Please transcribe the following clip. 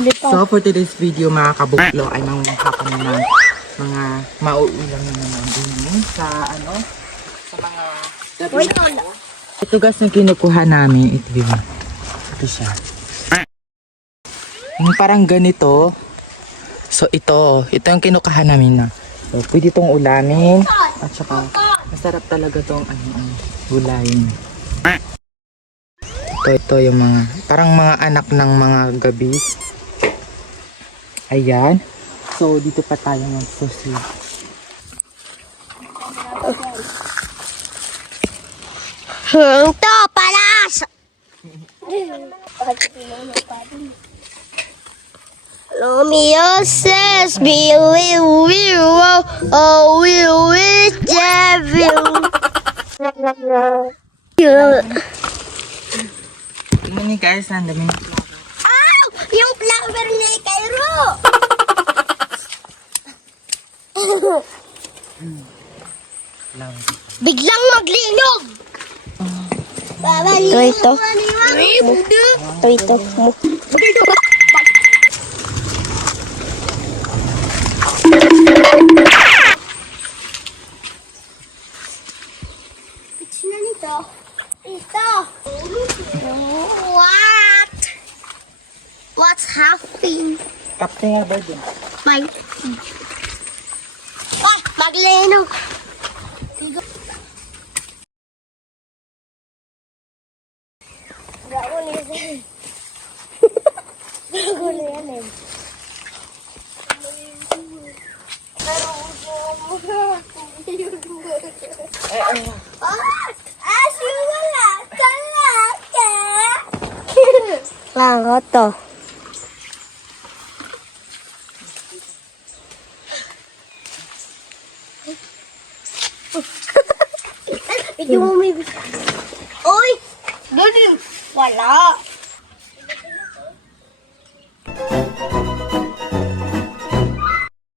So for today's video mga kabuklo ay mangunguha kami ng mga mauulam na naman din sa sa mga gabi na po. Ito guys na kinukuha namin, ito yun. Ito siya. Yung parang ganito. So ito yung kinukuha namin na. So pwede itong ulamin at saka masarap talaga itong gulayin. Ito yung mga, parang mga anak ng mga gabi. Ayan. So, dito pa tayo mag-proceed. Ito, palas! Romeo says, we Tingnan niyo guys, ang dami ng flower. Ow! Yung flower ni Cairo! Flower. Biglang maglinog! Ito. Ito. Ito. What's happening? Kapte nga ba dyan? Bye. Oh, maglinog. Langot to. Ito mo may bisa. Uy! Ganun! Wala!